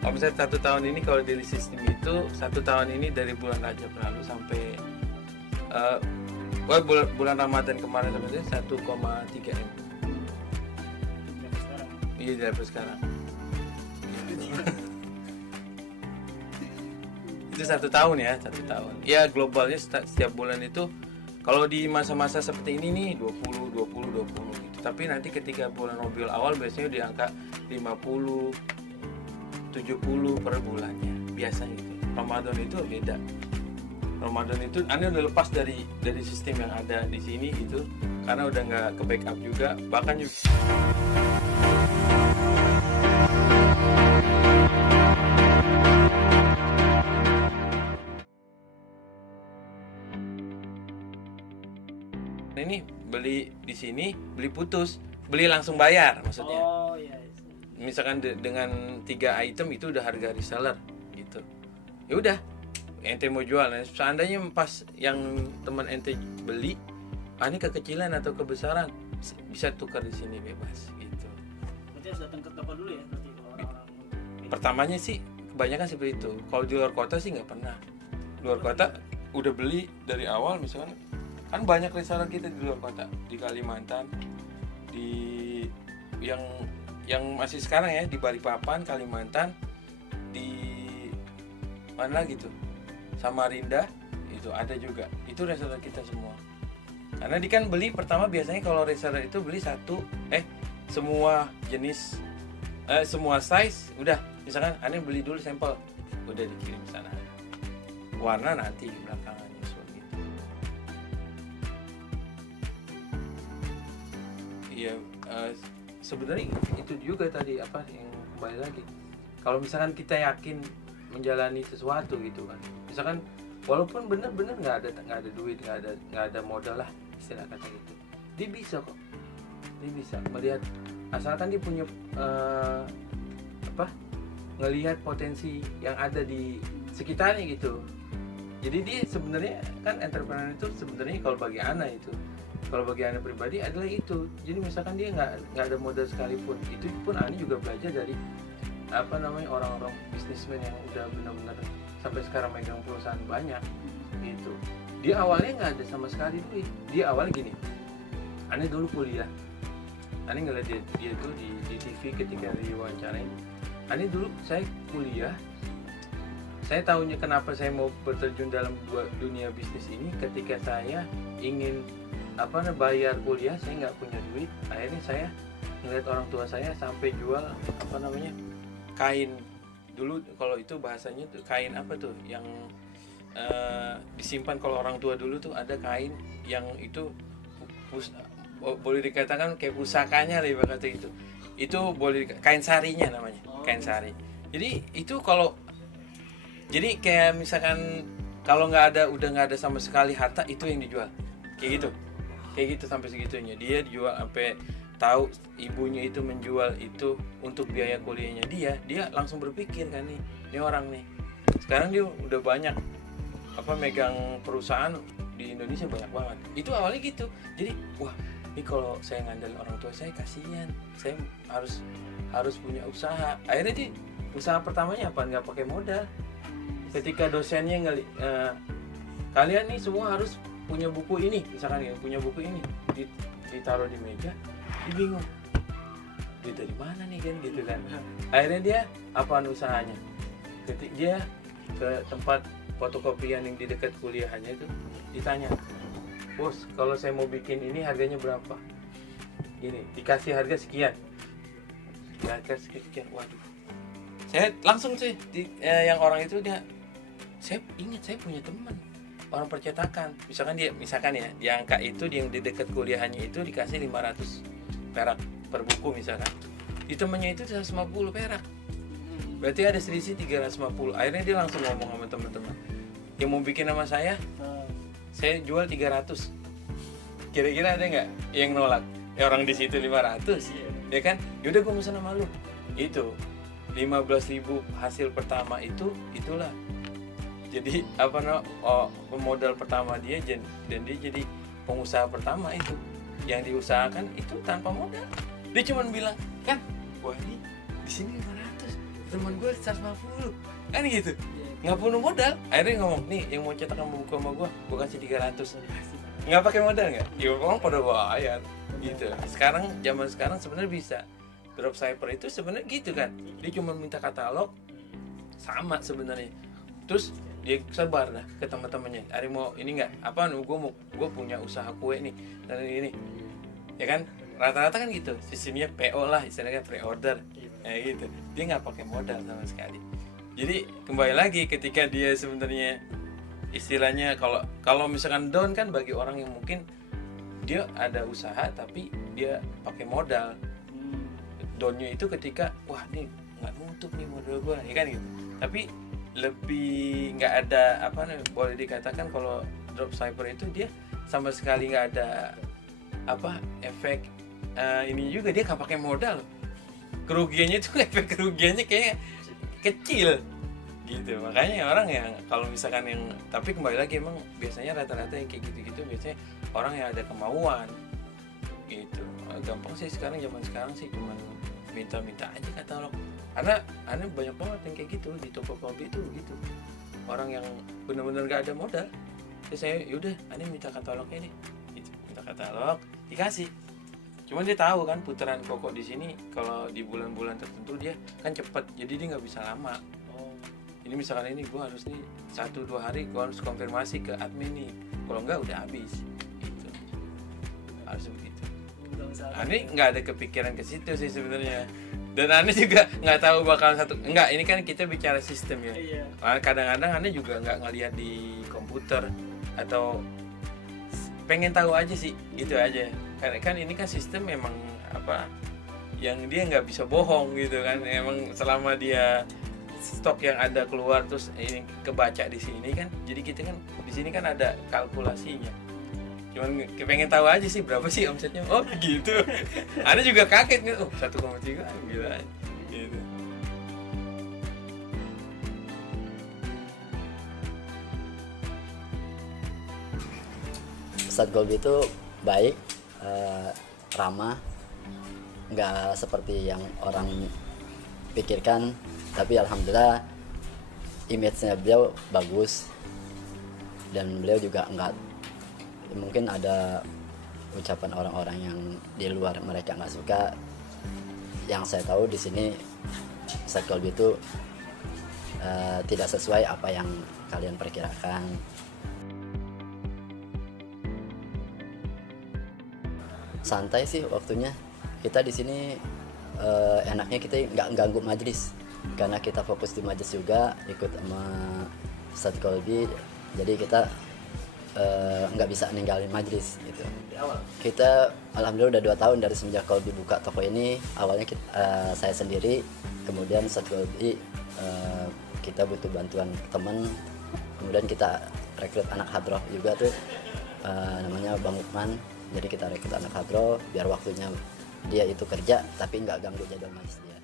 omset 1 tahun ini kalau di sistem itu 1 tahun ini dari bulan Rajab lalu sampai bulan Ramadan kemarin sampai 1,3 M. Iya dari sekarang. Itu 1 tahun ya, 1 tahun. Ya globalnya setiap bulan itu kalau di masa-masa seperti ini nih 20 gitu. Tapi nanti ketika bulan Rabiul Awal biasanya di angka 50 70 per bulannya biasanya gitu. Ramadan itu beda. Ramadan itu Anda udah lepas dari sistem yang ada di sini itu karena udah nggak ke backup juga bahkan juga. Ini beli di sini beli putus beli langsung bayar maksudnya. Oh iya. Misalkan dengan 3 item itu udah harga reseller gitu. Ya udah, ente mau jual. Nah, seandainya pas yang teman ente beli, ini kekecilan atau kebesaran bisa tukar di sini bebas gitu. Berarti harus datang ke toko dulu ya berarti kalau orang-orang. Pertamanya sih kebanyakan seperti itu. Kalau di luar kota sih nggak pernah. Luar kota udah beli dari awal misalkan kan banyak reseller kita di luar kota di Kalimantan di yang masih sekarang ya di Balikpapan, Kalimantan, di mana gitu, Samarinda itu ada juga. Itu reseller kita semua. Karena di kan beli pertama biasanya kalau reseller itu beli semua jenis, semua size, udah misalkan aneh beli dulu sampel, udah dikirim sana. Warna nanti di belakangan nyusul gitu. Iya. Sebenarnya itu juga tadi apa yang kembali lagi kalau misalkan kita yakin menjalani sesuatu gitu kan misalkan walaupun benar-benar nggak ada duit nggak ada modal lah istilah kata gitu dia bisa melihat asalkan dia punya ngelihat potensi yang ada di sekitarnya gitu. Jadi dia sebenarnya kan entrepreneur itu sebenarnya kalau bagi anak pribadi adalah itu. Jadi misalkan dia nggak ada modal sekalipun, itu pun Ani juga belajar dari orang-orang bisnismen yang udah benar-benar sampai sekarang megang perusahaan banyak gitu. Dia awalnya nggak ada sama sekali duit. Dia awalnya gini, Ani dulu kuliah, Ani ngeliat dia tuh di TV ketika diwawancarain. Ani dulu saya kuliah, saya tahunya kenapa saya mau berterjun dalam dunia bisnis ini ketika saya ingin bayar kuliah, saya nggak punya duit. Akhirnya saya ngeliat orang tua saya sampai jual kain dulu, kalau itu bahasanya tuh kain apa tuh yang disimpan. Kalau orang tua dulu tuh ada kain yang itu boleh dikatakan kayak pusakanya lah kata itu boleh kain sarinya namanya, kain sari. Jadi itu jadi kayak misalkan kalau udah nggak ada sama sekali harta, itu yang dijual kayak gitu sampai segitunya. Dia dijual sampai tahu ibunya itu menjual itu untuk biaya kuliahnya dia langsung berpikir kan ini orang nih sekarang dia udah banyak megang perusahaan di Indonesia banyak banget. Itu awalnya gitu. Jadi wah, ini kalau saya ngandalin orang tua saya kasihan, saya harus punya usaha. Akhirnya dia usaha pertamanya nggak pakai modal. Ketika dosennya kalian nih semua harus punya buku ini, misalkan ya punya buku ini ditaruh di meja, dia bingung dia dari mana nih kan gitu kan. Akhirnya dia usahanya, ketika dia ke tempat fotokopian yang di dekat kuliahannya itu ditanya, bos kalau saya mau bikin ini harganya berapa, gini dikasih harga sekian, waduh, saya langsung sih yang orang itu saya ingat saya punya teman orang percetakan, misalkan ya di angka itu yang di dekat kuliahannya itu dikasih 500 perak per buku misalkan, di temannya itu 150 perak, berarti ada selisih 350. Akhirnya dia langsung ngomong sama teman-teman yang mau bikin sama saya jual 300. Kira-kira ada nggak yang nolak? Orang di situ 500 ya kan, yaudah gue pesan sama lu. Itu 15.000 hasil pertama itulah jadi modal pertama dia, dan dia jadi pengusaha pertama itu yang diusahakan itu tanpa modal. Dia cuma bilang kan, wah ini di sini 500 teman gue 150 kan gitu, Iya. nggak perlu modal. Akhirnya ngomong, nih yang mau cetak sama buku sama gue kasih 300. Nggak pakai modal nggak? Ya orang pada bayar gitu. Sekarang zaman sekarang sebenarnya bisa dropshipper itu sebenarnya gitu kan, dia cuma minta katalog sama sebenarnya, terus dia sebar lah ke teman-temannya, ada mau ini nggak apa, gue punya usaha kue nih dan ini ya kan, rata-rata kan gitu sistemnya PO lah istilahnya, pre-order ya gitu, dia nggak pakai modal sama sekali. Jadi kembali lagi ketika dia sebenarnya istilahnya kalau misalkan down kan bagi orang yang mungkin dia ada usaha tapi dia pakai modal, downnya itu ketika wah nih nggak nutup nih modal gue ya kan gitu. Tapi lebih nggak ada apa nih, boleh dikatakan kalau dropshipper itu dia sama sekali nggak ada apa efek ini juga, dia nggak pakai modal, kerugiannya itu efek kerugiannya kayak kecil gitu. Makanya orang yang kalau misalkan yang, tapi kembali lagi emang biasanya rata-rata yang kayak gitu-gitu biasanya orang yang ada kemauan gitu. Gampang sih sekarang, zaman sekarang sih cuman minta-minta aja katalog, karena aneh banyak banget yang kayak gitu di Tokopedia itu gitu, orang yang benar-benar gak ada modal. Terus saya yaudah aneh minta katalognya deh gitu, minta katalog dikasih. Cuman dia tahu kan putaran Koko di sini kalau di bulan-bulan tertentu dia kan cepet, jadi dia nggak bisa lama. Ini misalkan ini gue harus nih 1-2 hari gue harus konfirmasi ke admin nih, kalau enggak udah habis gitu, harus begitu. Ani nggak ada kepikiran ke situ sih sebenarnya, dan Ani juga nggak tahu bakal enggak, ini kan kita bicara sistem ya. Iya. Kadang-kadang Ani juga nggak ngelihat di komputer atau pengen tahu aja sih gitu aja, karena kan ini kan sistem memang apa yang dia nggak bisa bohong gitu kan, emang selama dia stok yang ada keluar terus ini kebaca di sini kan, jadi kita kan di sini kan ada kalkulasinya. Cuman pengen tahu aja sih berapa sih omsetnya, oh gitu. Ada juga kaget nih, oh 1,3 gila gitu. Ustadz Golbi itu baik, ramah, nggak seperti yang orang pikirkan, tapi alhamdulillah image-nya beliau bagus, dan beliau juga nggak, mungkin ada ucapan orang-orang yang di luar mereka nggak suka. Yang saya tahu di sini Ustadz Golbi itu tidak sesuai apa yang kalian perkirakan. Santai sih waktunya. Kita di sini enaknya kita nggak ganggu majelis, karena kita fokus di majelis juga, ikut sama Ustadz Golbi, jadi kita nggak bisa ninggalin majelis gitu. Di awal. Kita alhamdulillah udah 2 tahun dari semenjak Golbi buka toko ini. Awalnya saya sendiri, kemudian Ustadz Golbi kita butuh bantuan teman, kemudian kita rekrut anak hadroh juga tuh, namanya Bang Lukman. Jadi kita rekrut anak hadroh biar waktunya dia itu kerja tapi nggak ganggu jadwal majelis dia.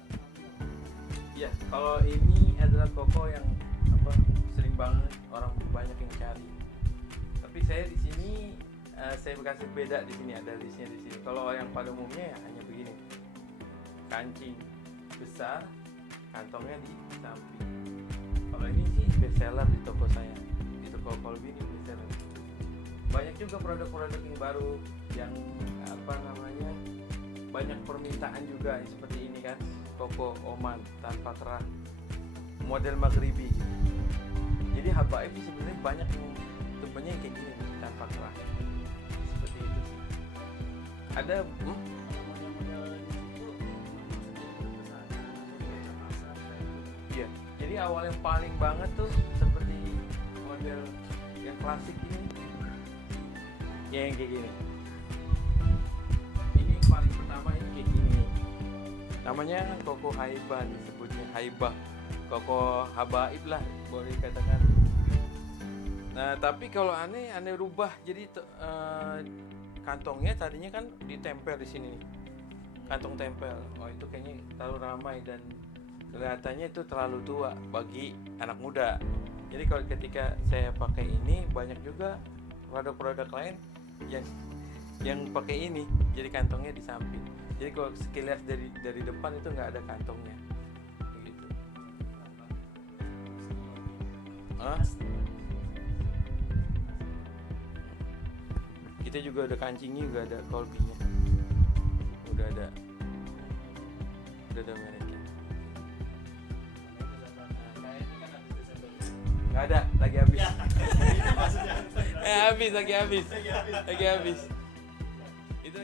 Iya, kalau ini adalah toko yang apa sering banget orang banyak yang cari. Tapi saya di sini saya kasih beda di sini, ada listnya di sini. Kalau yang pada umumnya ya hanya begini, kancing besar, kantongnya di samping. Kalau ini sih best seller di toko saya, di toko Golbi ini best seller. Banyak juga produk-produk yang baru yang apa namanya banyak permintaan juga seperti ini kan, toko Oman tanpa kerah, model Maghribi. Jadi habaib sebenarnya banyak yang temennya yang kayak gini tanpa kerah, seperti itu sih. Ada iya. Jadi awal yang paling banget tuh seperti model yang klasik ini, ya yang kayak gini. Ini yang paling pertama ini kayak gini. Namanya toko Haibah, disebutnya Haibah. Toko habaib lah boleh dikatakan. Nah tapi kalau aneh rubah, jadi kantongnya tadinya kan ditempel di sini nih, kantong tempel. Oh itu kayaknya terlalu ramai dan kelihatannya itu terlalu tua bagi anak muda. Jadi kalau ketika saya pakai ini, banyak juga produk-produk lain yang pakai ini, jadi kantongnya di samping. Jadi kalau sekilas dari depan itu nggak ada kantongnya, gitu. Hah? Kita juga ada kancingnya, juga ada kolbinya. Udah ada mereknya. Nggak ada, lagi habis. Habis. Itu